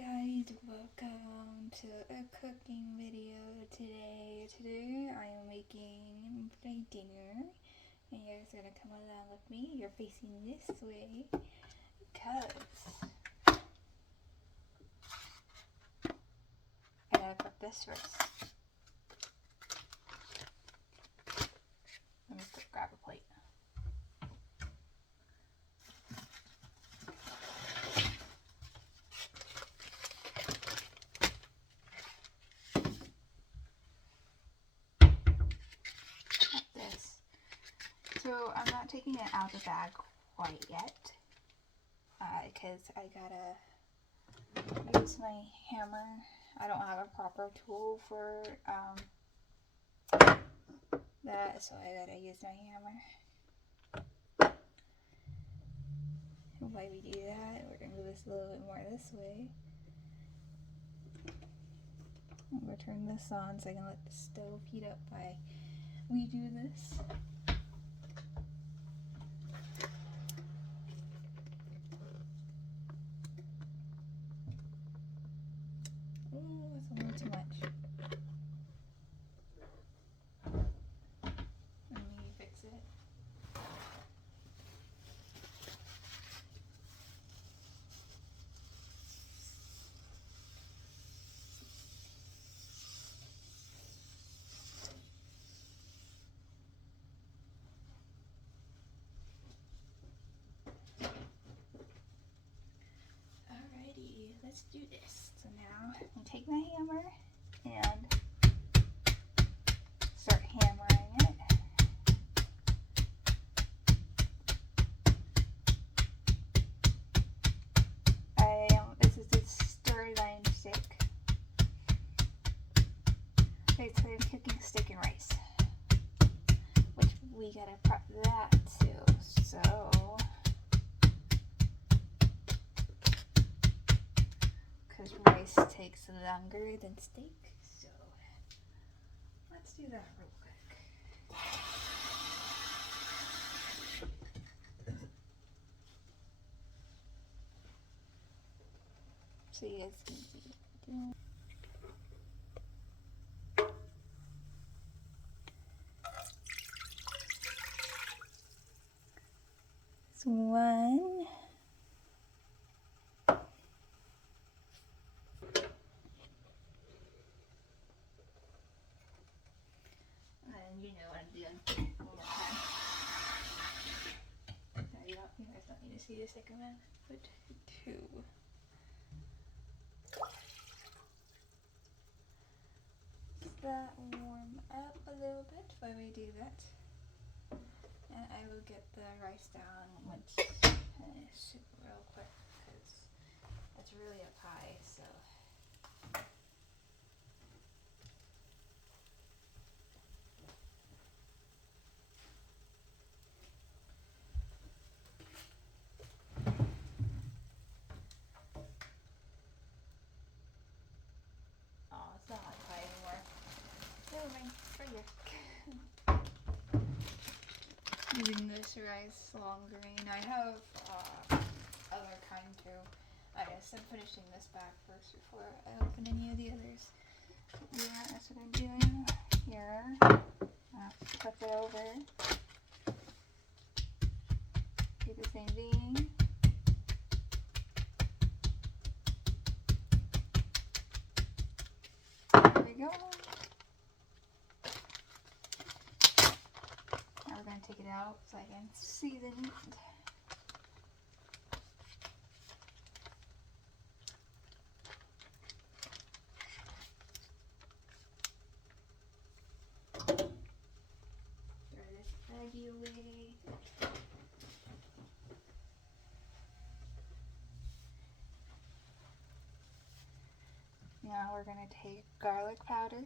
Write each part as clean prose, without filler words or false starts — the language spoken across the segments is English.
guys, welcome to a cooking video today. Today I am making my dinner and you guys are gonna come along with me. You're facing this way because I gotta cook this first. Let me grab a plate. So I'm not taking it out of the bag quite yet because I gotta use my hammer. I don't have a proper tool for that, so I gotta use my hammer. And while we do that, we're gonna move this a little bit more this way. I'm gonna turn this on so I can let the stove heat up while we do this. That's a little too much. Let me fix it. Alrighty, let's do this. So now I take my hammer and start hammering it. This is a stir line stick. Basically, I'm cooking steak and rice, which we gotta prep that too. So, because rice takes longer than steak, so let's do that real quick. So you guys can see. It's one. And you know what I'm doing. One more time. No, you guys don't need to see the second one. Put two. That warm up a little bit while we do that, and I will get the rice down once super real quick because it's really up high. So it's not up high anymore. Never mind. Right here. Using this rice long grain. I have other kind too. I guess I'm finishing this back first before I open any of the others. Yeah, that's what I'm doing here. I'll flip it over. Do the same thing. There we go. Now we're going to take it out so I can season it. Throw this baggie away. Now we're going to take garlic powder.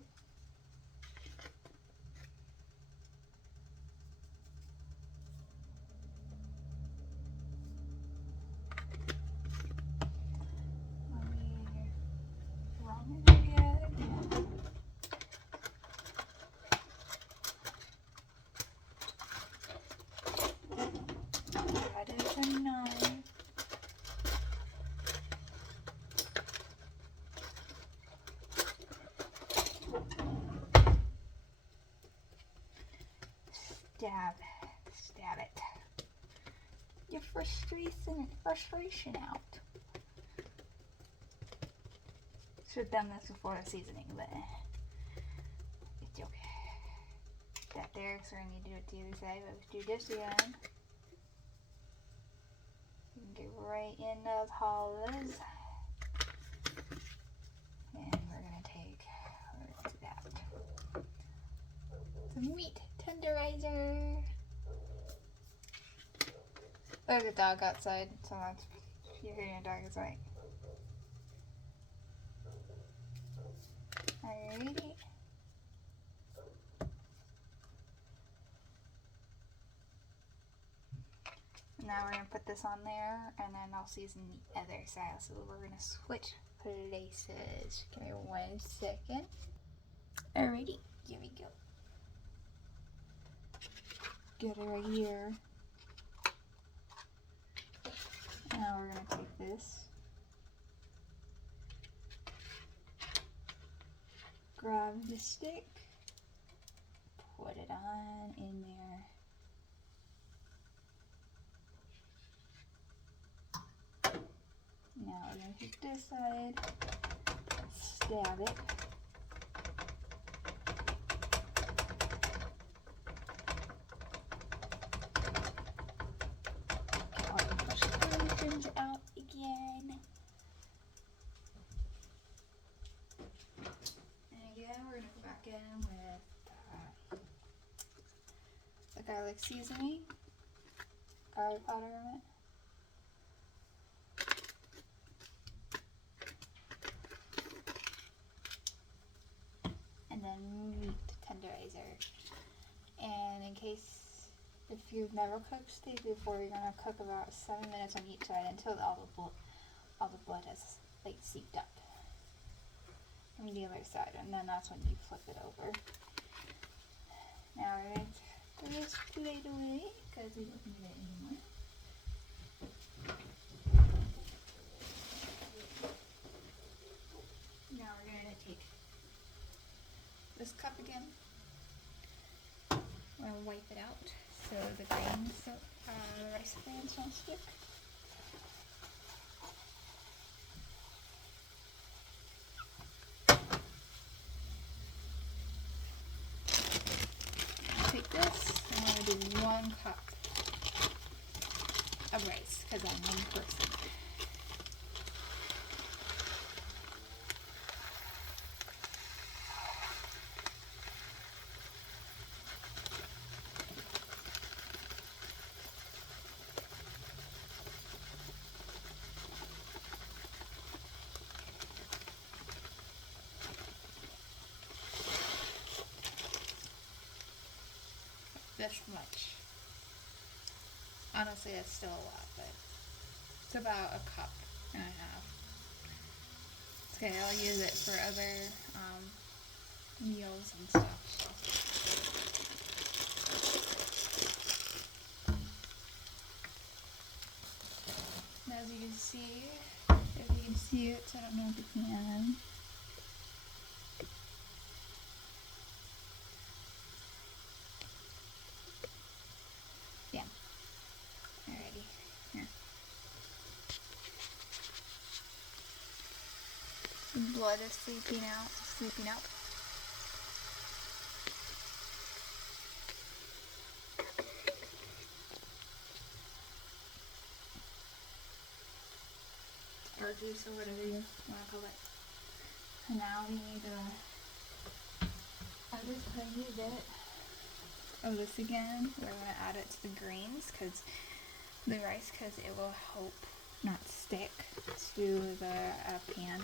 Add a knife. stab it. Your frustration out. Should have done this before the seasoning, but it's okay. That there, so I need to do it to the other side. Let's do this again. You can get right in those hollows. And we're gonna take, let's do that. Some meat tenderizer. There's a dog outside, so that's, if you're hearing a dog, it's right. Alrighty. Now we're going to put this on there, and then I'll season the other side. So we're going to switch places. Give me 1 second. Alrighty, here we go. Get it right here. Now we're going to take this. Grab the stick. Put it on in there. Now we're going to take this side, stab it. Get all the mushrooms out again. And again, we're going to go back in with the garlic seasoning, garlic powder in it. And then meat tenderizer. And in case, if you've never cooked steak before, you're gonna cook about 7 minutes on each side until all the blood has like seeped up from the other side, and then that's when you flip it over. Now we're gonna throw this plate away because we don't need it anymore. Now we're gonna take this cup again. We're gonna wipe it out so the grains, the rice grains don't stick. Take this, and I'm gonna do 1 cup of rice because I'm 1 person. This much. Honestly, that's still a lot, but it's about 1.5 cups. Okay, I'll use it for other meals and stuff. Now, as you can see, if you can see it, so I don't know if you can. Yeah. Alrighty. Here. The blood is seeping out. Or juice or whatever you want to call it. And now we need add a tiny bit of this again. We're going to add it to the grains, because the rice, because it will help not stick to the pan.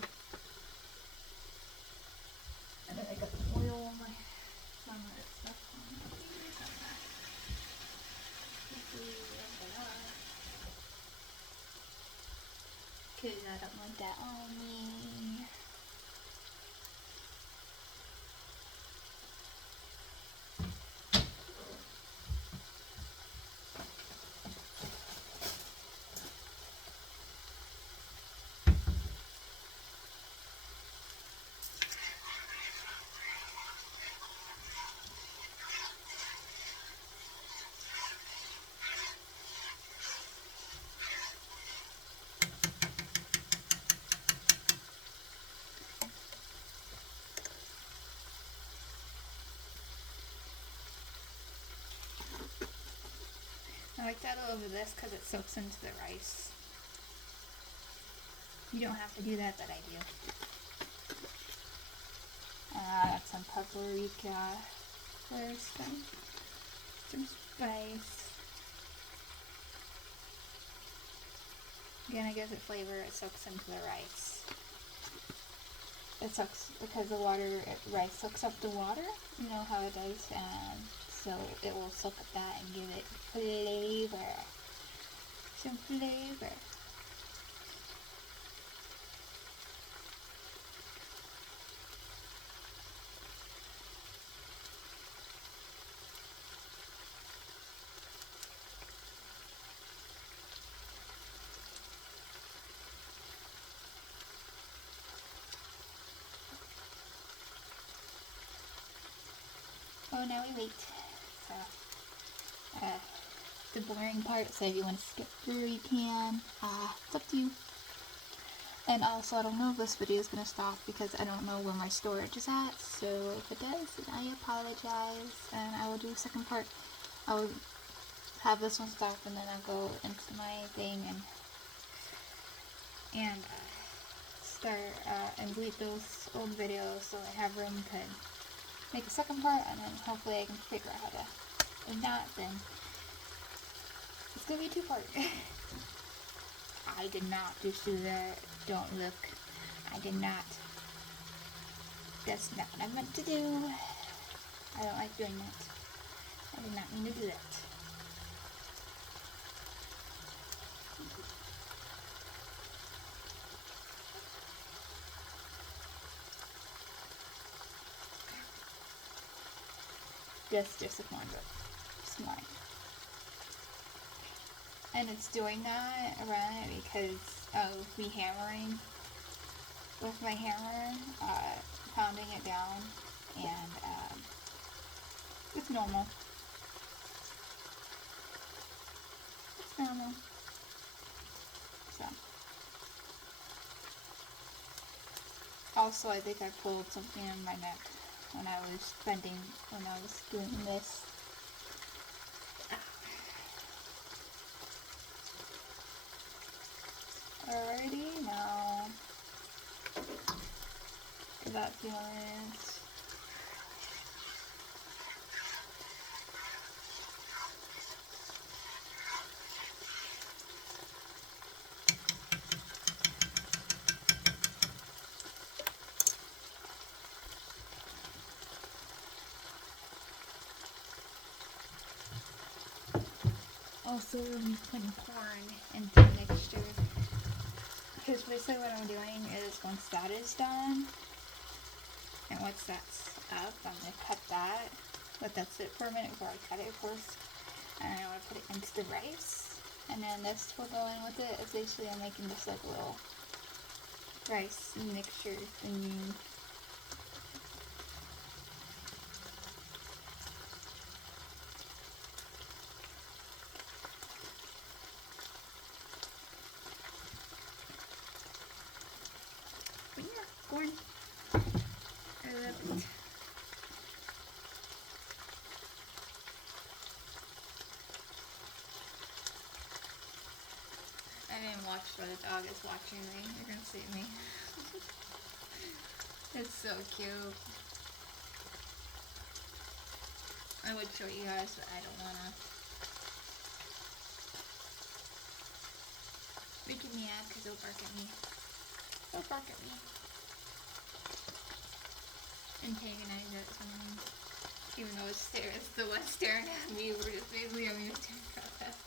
And then I got the oil on my stuff on. Because I don't want that on me. like that over this because it soaks into the rice. You don't have to do that, but I do. Add some paprika first, some spice. Again, it gives it flavor. It soaks into the rice. It soaks because the rice soaks up the water. You know how it does, and so it will soak up that and give it flavor. Some flavor. Oh, now we wait. So, the boring part, so if you want to skip through, you can. It's up to you. And also, I don't know if this video is going to stop because I don't know where my storage is at. So, if it does, then I apologize. And I will do a second part. I will have this one stop and then I'll go into my thing and start and delete those old videos so I have room to make a second part, and then hopefully I can figure out how to. If not, then it's gonna be a two-part. I did not just do that. Don't look. I did not. That's not what I meant to do. I don't like doing that. I did not mean to do that. Just ignore it. It's mine. And it's doing that around it because of me hammering with my hammer, pounding it down, and it's normal. It's normal. So. Also, I think I pulled something in my neck when I was doing this. Alrighty, now give that a few minutes. Also, we'll be putting corn into the mixture. Because basically what I'm doing is once that is done, and once that's up, I'm going to cut that. But that's it for a minute before I cut it first. And I want to put it into the rice. And then this will go in with it. It's basically I'm making just like a little rice mixture thingy. But yeah, corn. I love it. I didn't watch where the dog is watching me. They're gonna see me. It's so cute. I would show you guys, but I don't wanna. Making me mad because they'll bark at me. They'll bark at me. Antagonize it sometimes. Even though it's the one staring at me, we're just basically having a stare contest.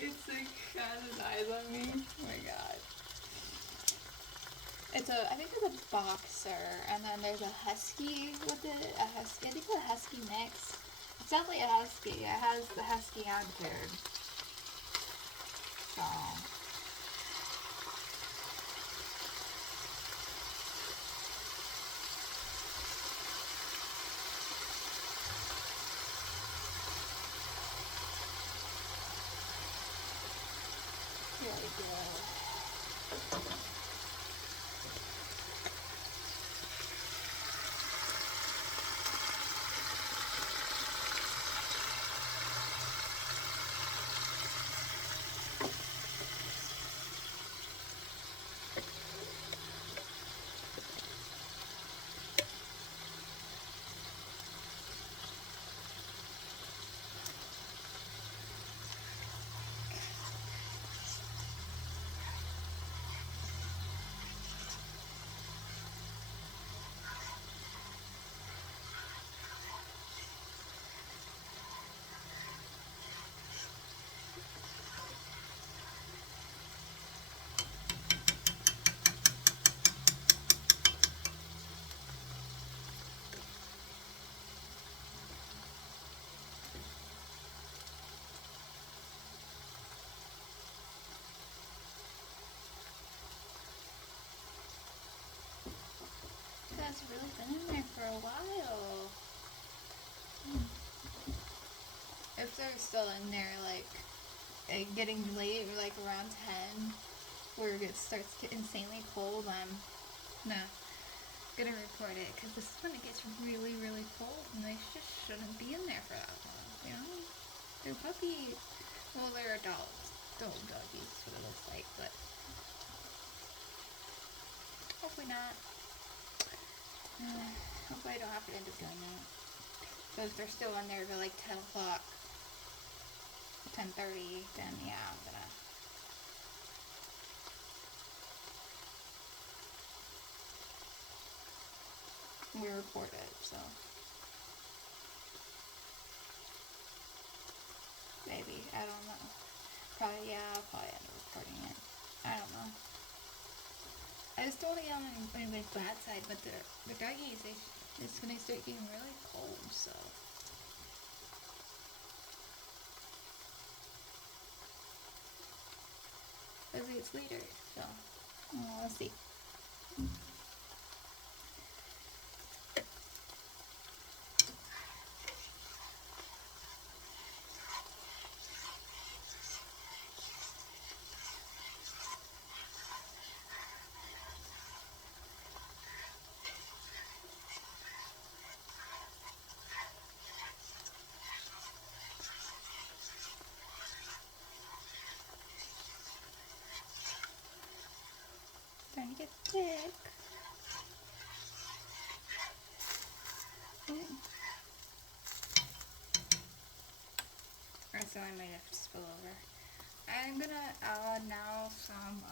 It's like has his eyes on me. Oh my god. I think it's a boxer, and then there's a husky with it. I think it's a husky mix. It's definitely a husky. It has the husky attitude. So. There we go. they're still in there, like, getting late, like around 10, where it starts to get insanely cold, I'm gonna report it, because this is when it gets really, really cold, and they just shouldn't be in there for that long, you know? They're puppies. Well, they're adults. Adult doggies is what it looks like, but hopefully not. Hopefully I don't have to end up doing that. So if they're still in there till like 10 o'clock, 10:30, then yeah, I'm gonna report it, so maybe, I don't know. Probably, yeah, I'll probably end up reporting it. I don't know. I just don't want to get on anybody's bad side, but the doggies, it's gonna start getting really cold, so. As it gets later, so let's see. Starting to get thick. Alright, so I might have to spill over. I'm gonna add now some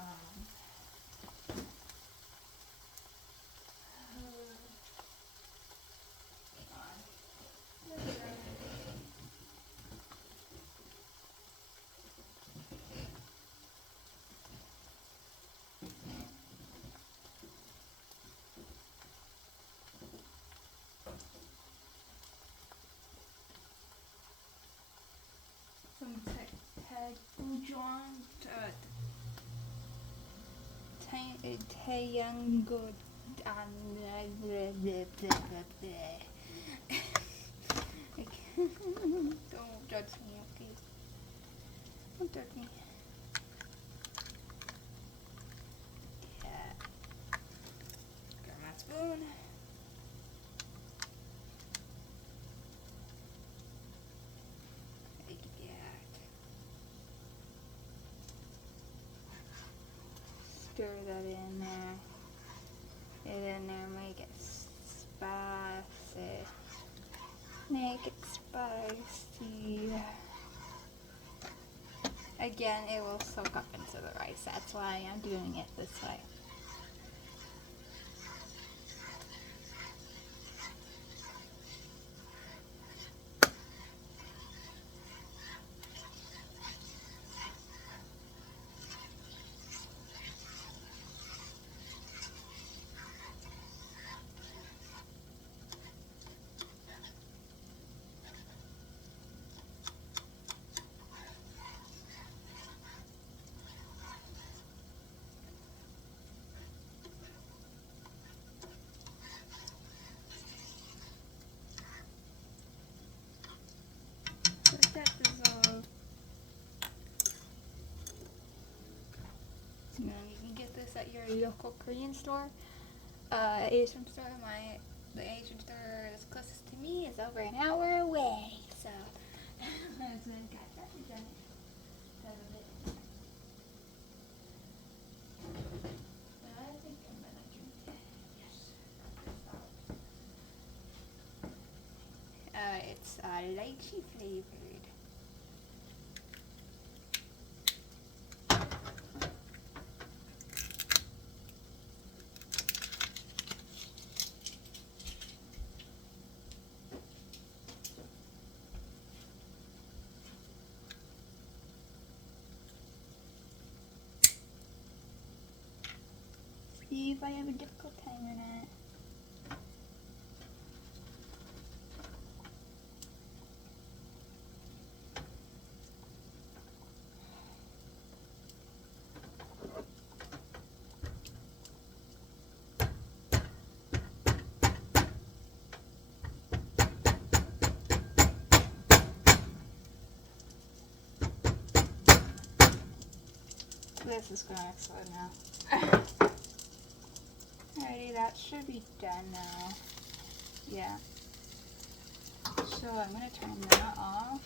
Tayango. Don't judge me, okay? Don't judge me. Yeah. Grab my spoon. Stir that in there. Get in there, make it spicy. Make it spicy. Again, it will soak up into the rice. That's why I'm doing it this way. Let that dissolve. So now you can get this at your local Korean store. Asian store. The Asian store that's closest to me is over an hour away. So that's when I got that done. I think I'm gonna drink it. Yes. It's lychee flavored. See if I have a difficult time or not. This is gonna explode now. Alrighty, that should be done now. Yeah. So I'm gonna turn that off.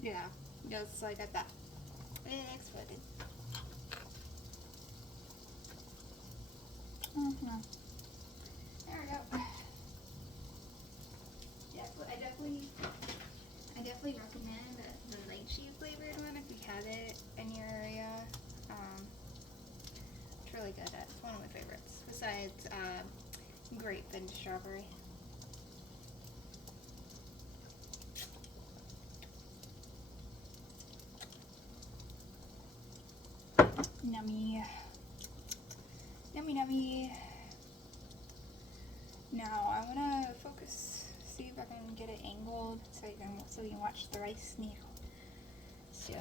Yeah, just like that. It exploded. There we go. Yeah, I definitely recommend the lychee flavored one if you have it in your area. It's really good. It's one of my favorites. Besides grape and strawberry. Yummy. Yummy, yummy. Now I want to focus, see if I can get it angled so you can watch the rice now. So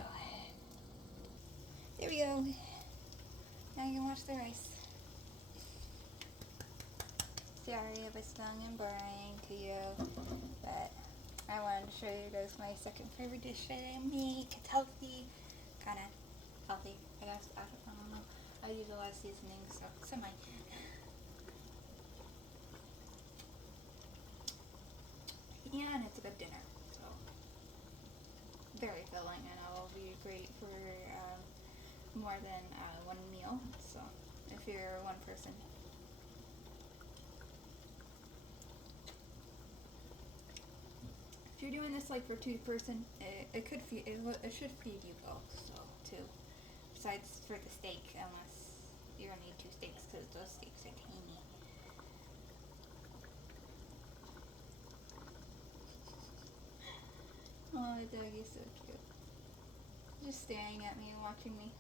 there we go. Now you can watch the rice. Sorry if it's long and boring to you, but I wanted to show you guys my second favorite dish that I make. It's healthy, kind of healthy, I guess. I don't know. I use a lot of seasoning, so semi. And it's a good dinner, so very filling, and it'll be great for more than one meal. So if you're one person. If you're doing this like for two person, it should feed you both. So too. Besides for the steak, unless you're gonna need 2 steaks because those steaks are tiny. Oh, the dog is so cute. Just staring at me and watching me.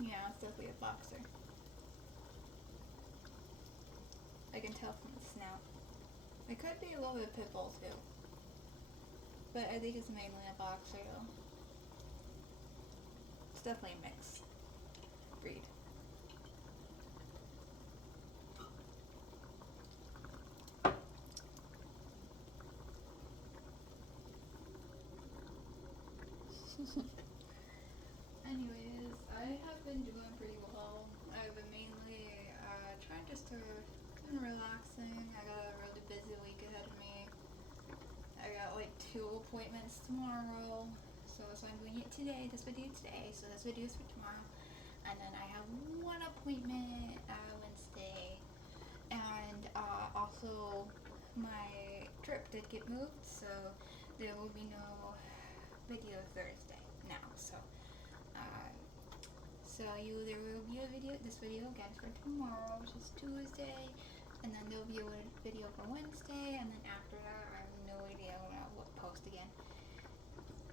Yeah, it's definitely a boxer. I can tell from the snout. It could be a little bit pit bull too. But I think it's mainly a boxer though. It's definitely a mixed breed. Anyways, I have been doing pretty well. I've been mainly trying just to been relaxing. I got a really busy week ahead of me. I got like 2 appointments tomorrow, so I'm doing it today. This video today, so this video is for tomorrow. And then I have 1 appointment Wednesday, and also my trip did get moved, so there will be no video Thursday now. So there will be a video, this video again for tomorrow, which is Tuesday, and then there'll be a video for Wednesday, and then after that, I have no idea when I'll post again.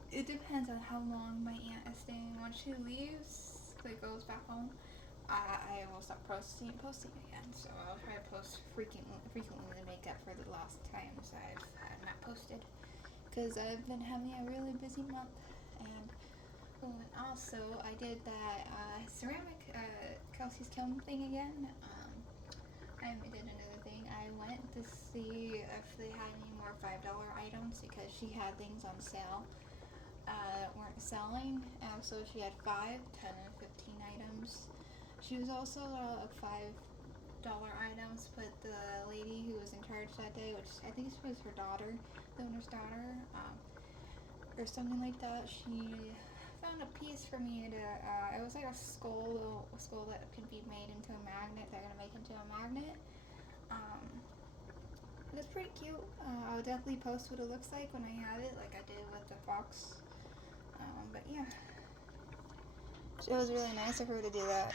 It depends on how long my aunt is staying. Once she leaves, like goes back home, I will stop posting again. So I'll try to post frequently to make up for the lost times I've not posted, because I've been having a really busy month. And also, I did that ceramic Kelsey's Kiln thing again. I did another thing. I went to see if they had any more $5 items because she had things on sale that weren't selling. So she had 5, 10, and 15 items. She was also $5 items, but the lady who was in charge that day, which I think was her daughter, the owner's daughter, or something like that, she found a piece for me to, it was like a skull that could be made into a magnet. They're gonna make into a magnet. It's pretty cute. I'll definitely post what it looks like when I have it, like I did with the fox. But yeah, it was really nice of her to do that.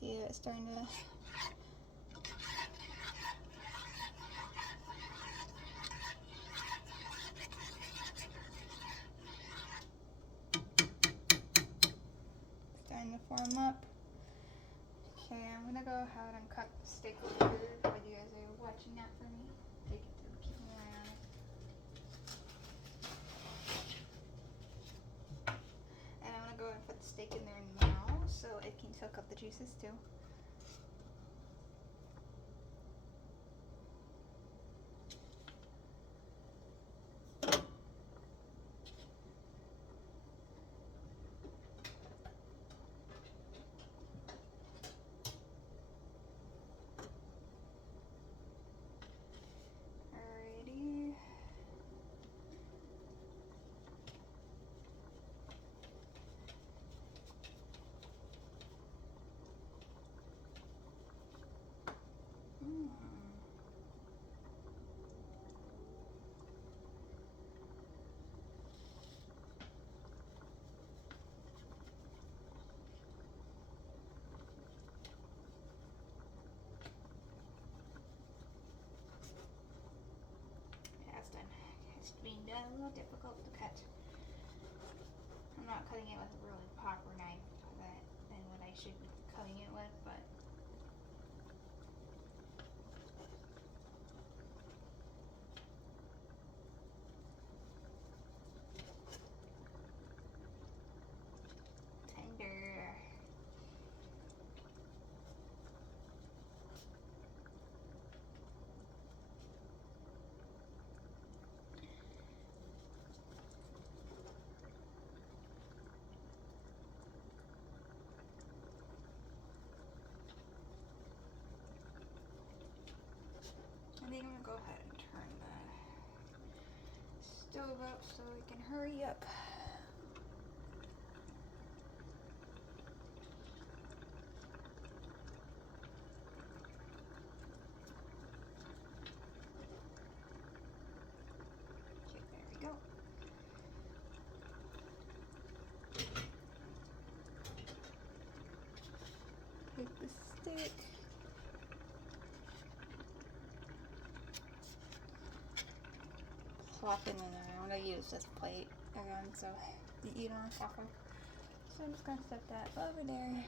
See, it's starting to. warm up. Okay, I'm gonna go ahead and cut the steak later while you guys are watching that for me. Take it to keep an eye on it. And I'm gonna go ahead and put the steak in there now so it can soak up the juices too. Alrighty. That's done. It's being done a little difficult to cut. I'm not cutting it with a really proper knife than what I should be cutting it with, but tender. I think I'm gonna go ahead and turn the stove up so we can hurry up. Okay, there we go. Take the stick. Plop it in there. I'm gonna use this plate again so you don't suffer. So I'm just gonna set that over there.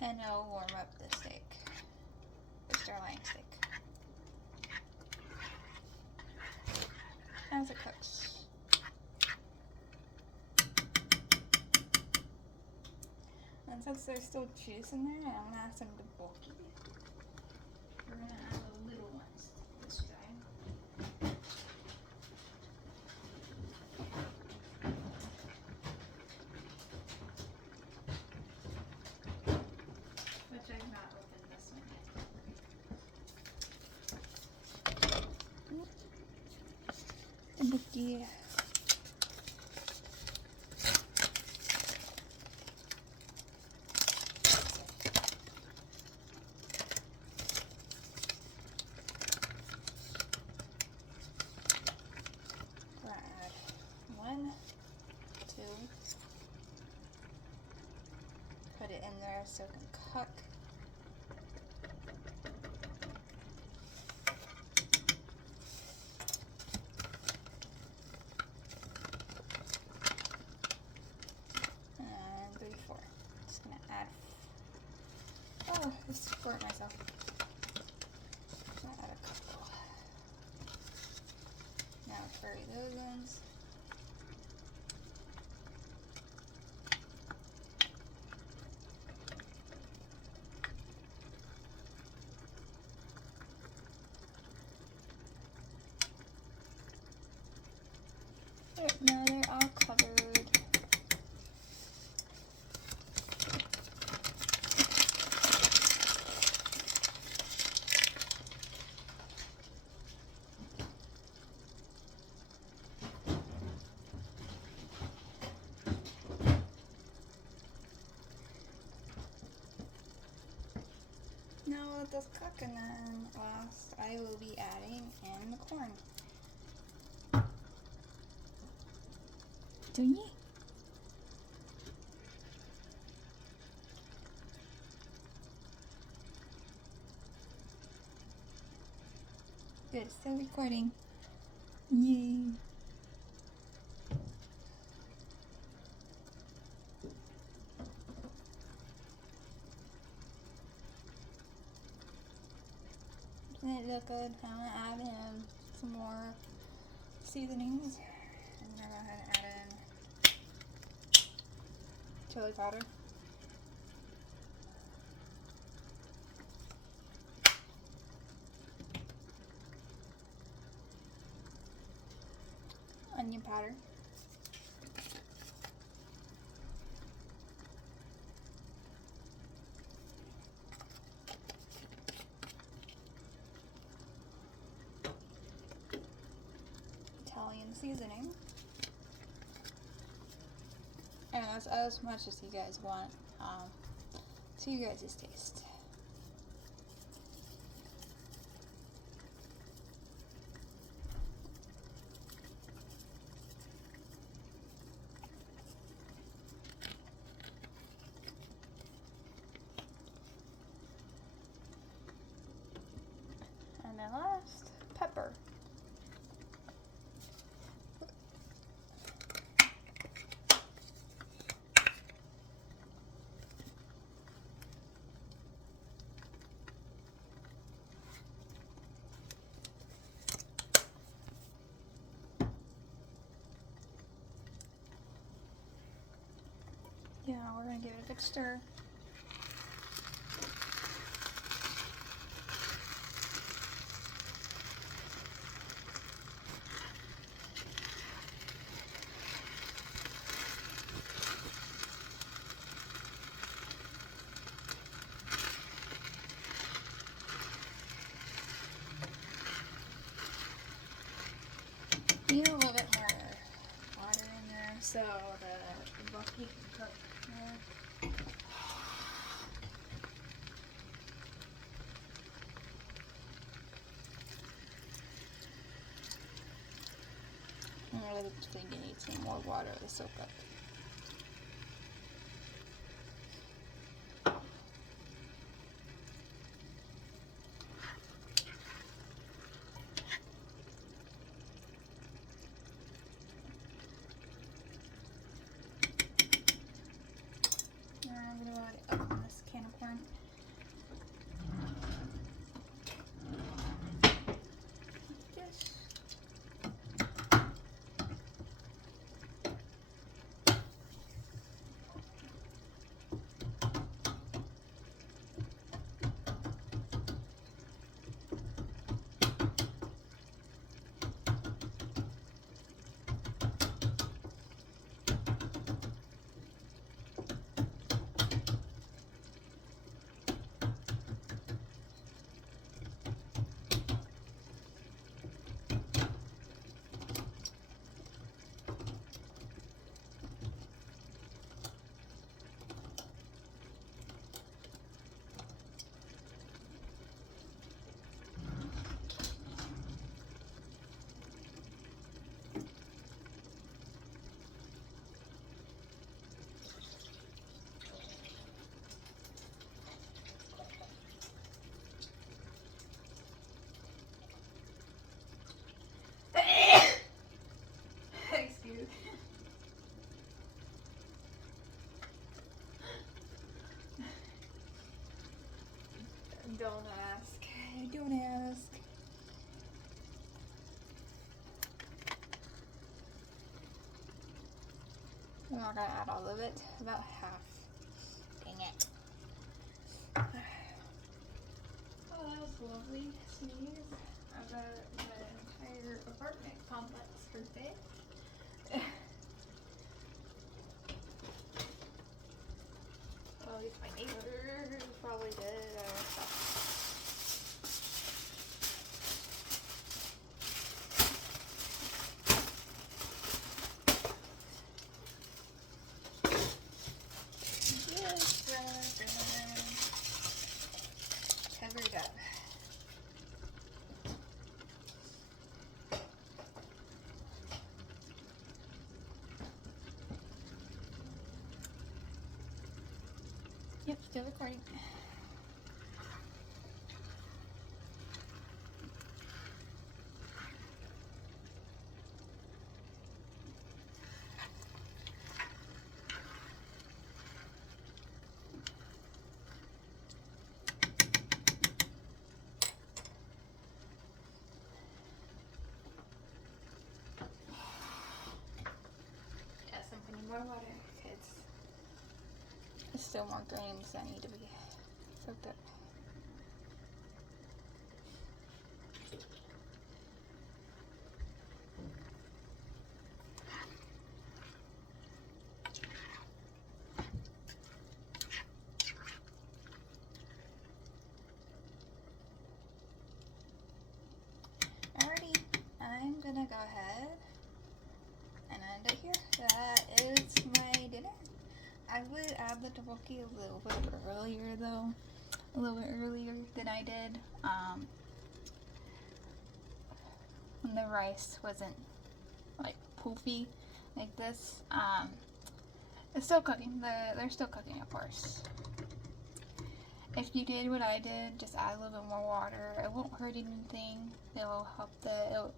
And I'll warm up the steak. The sirloin steak. As it cooks. And since there's still juice in there, I'm gonna add some of the bulky. We're gonna add the little ones this time. Which I've not opened this one yet. And the add 1, 2. Put it in there so it can cook. And 3, 4. Just gonna add. Oh, I squirt myself. Gonna add a couple. Now curry those ends. There, now they're all covered. Now let this cook, and then last I will be adding in the corn. Do you? Good, still recording. Yay. Doesn't it look good? I'm gonna add in some more seasonings. I'm gonna go ahead and add in chili powder. Onion powder. Italian seasoning. And that's as much as you guys want to you guys' taste. And then last, pepper. Yeah, we're gonna give it a good stir. Need a little bit more water in there so the bucky can cook more. I really think you need some more water to soak up. Now I'm going to open this can of corn. Yes. Excuse. Don't ask. Don't ask. I'm not gonna add all of it. About half. Dang it. Oh, that was lovely. Sneeze. I've got the entire apartment complex for today. At least my neighbors probably did. Covered up. Yep, still recording. more water, kids. There's still more grains that need to be soaked up. Alrighty, I'm gonna go ahead and end it here. That is my dinner. I would add the tteokbokki a little bit earlier though. A little bit earlier than I did. When the rice wasn't like poofy like this. It's still cooking. They're still cooking, of course. If you did what I did, just add a little bit more water. It won't hurt anything. It'll help the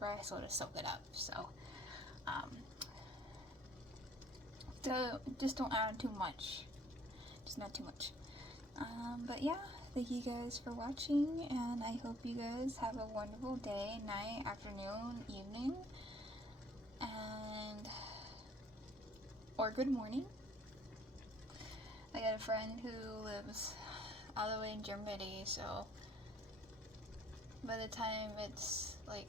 rice will just soak it up. So, just don't add too much. Just not too much. But yeah, thank you guys for watching, and I hope you guys have a wonderful day, night, afternoon, evening, or good morning. I got a friend who lives all the way in Germany, so by the time it's like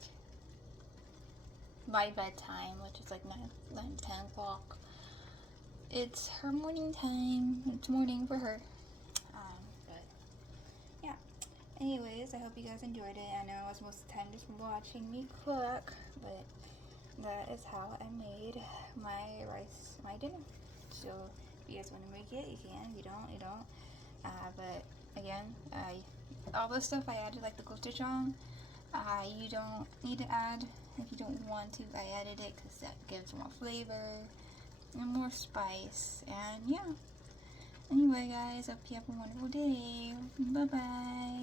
my bedtime, which is like 9, 10 o'clock, it's her morning time. It's morning for her. But yeah. Anyways, I hope you guys enjoyed it. I know I was most of the time just watching me cook, but that is how I made my dinner. So if you guys want to make it, you can. If you don't, you don't. But again, all the stuff I added, like the gochujang, you don't need to add if you don't want to. I added it because that gives more flavor and more spice. And yeah. Anyway, guys, hope you have a wonderful day. Bye bye.